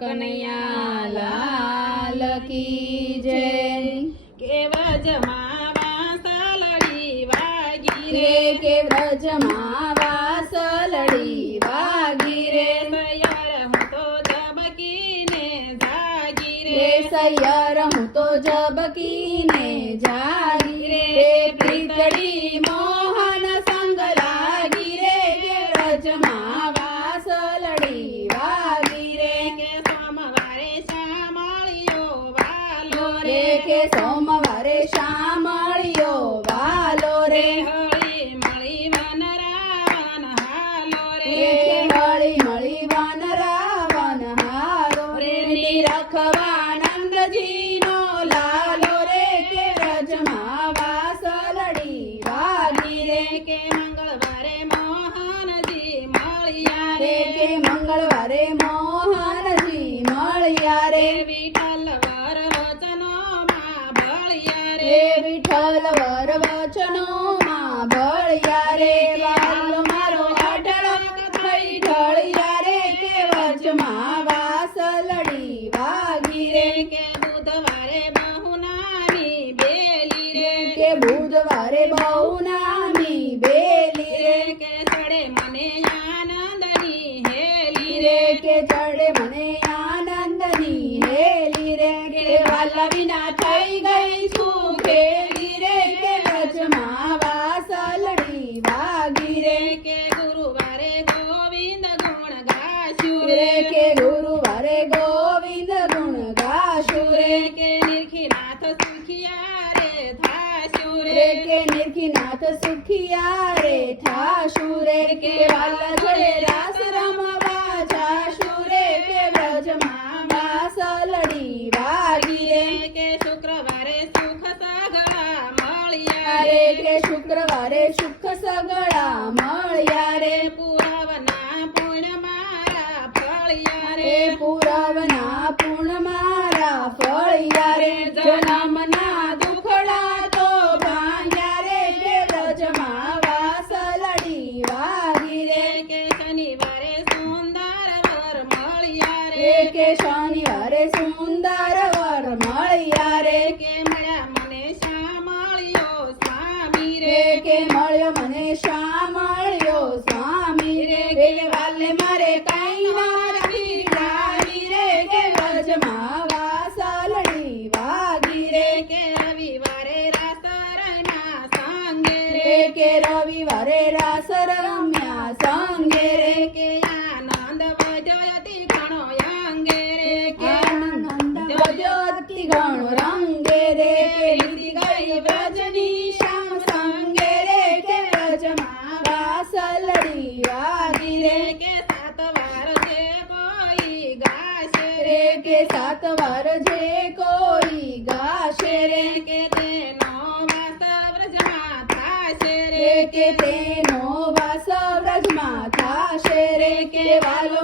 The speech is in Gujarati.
કનૈયા લાલ કી જય। કે વ્રજમાં વાંસલડી વાગી રે કે વ્રજમાં વાસલડી વાગી રે સૈયર હું તો ઝબકીને જાગી રે સૈયર હું તો ઝબકીને જાગી રે પ્રીતડી મોહન સંગ લાગી રે કે વ્રજમાં વાસલડી વાગી રે કે સોમવારે શામળિયો વાલો રે કે સોમવારે શામળિયો વાલો રે હળી મળી વનરાવન હાલો રે હળી મળી વન રાવણ હારો રે નિરખવાનંદજીનો લાલો રે કે વ્રજમાં વાસલડી વાગી રે કે મંગળવારે મોહનજી મળ્યા રે કે મંગળવારે મોહનજી મળ્યા રે વિઠ્ઠલ વર વચનોમાં ભળ્યા રે વિઠ્ઠલ વર વચનોમાં ભળ્યા રે વાલો મારો અઢળક થઈ ઢળ્યા રે કે વ્રજમાં વાસલડી વાગી રે કે બુધવારે બહુનાની બેલી રે કે બુધવારે બહુ નામી બેલી રે કે ચડે મને આનંદની હેલી રે કે ચડે મને આનંદની હેલી રે કે વાલા વિના થઈ ગઈ સુખેલી રે કે વ્રજમાં વાસલડી વાગી રે કે ગુરુવારે ગોવિંદ ગુણ ગાશું રે કે ગુરુવારે ગોવિંદ ગુણ ગાશું રે કે નિરખીનાથ સુખિયા રે થાશું રે કે નિરખીનાથ સુખિયા રે થાશું રે કે વાલા જોડે રાસ રમવા જાશું રે કે વ્રજમાં વાસલડી વાગી રે કે શુક્રવારે સુખ સગળા મળ્યા રે કે શુક્રવારે સુખ સગળા મળ્યા રે પુરાવના પુણ્ય મારા ફળ્યા રે રે પુરાવના પૂર્ણ મારા ફળિયા રે જન્મના દુખડા તો ભાંગ્યા રે કે વ્રજમાં વાસલડી વાગી રે કે શનિવારે સુંદર વર મળ્યા રે કે શનિવારે સુંદર વર મળ્યા રે કે મળ્યા મને શામળિયો સ્વામી રે કે મળ્યો મને શામળિયો સ્વામી રે કે વાલે મારે કાંઈ ના રાખી ડાળી રે કે વ્રજમાં વાસલડી વાગી રે કે રવિવારે રાસરના સંગે રે કે રવિવારે રાસ રમ્યા સંગે રે કે આનંદ વધ્યો અતિ ઘણો અંગે કે આનંદ વધ્યો અતિ ઘણો રંગે રે કે લીધી ગઈ વ્રજની શ્યામ સંગે રે કે વ્રજમાં વાસલડી વાગી રે કે સાત વાર જે કોઈ ગાશે રે કે સાત વાર જે કોઈ ગાશે રે કે તેનો વાસ વ્રજમાં થાશે રે કે તેનો વાસ વ્રજમાં થાશે રે કે વાલો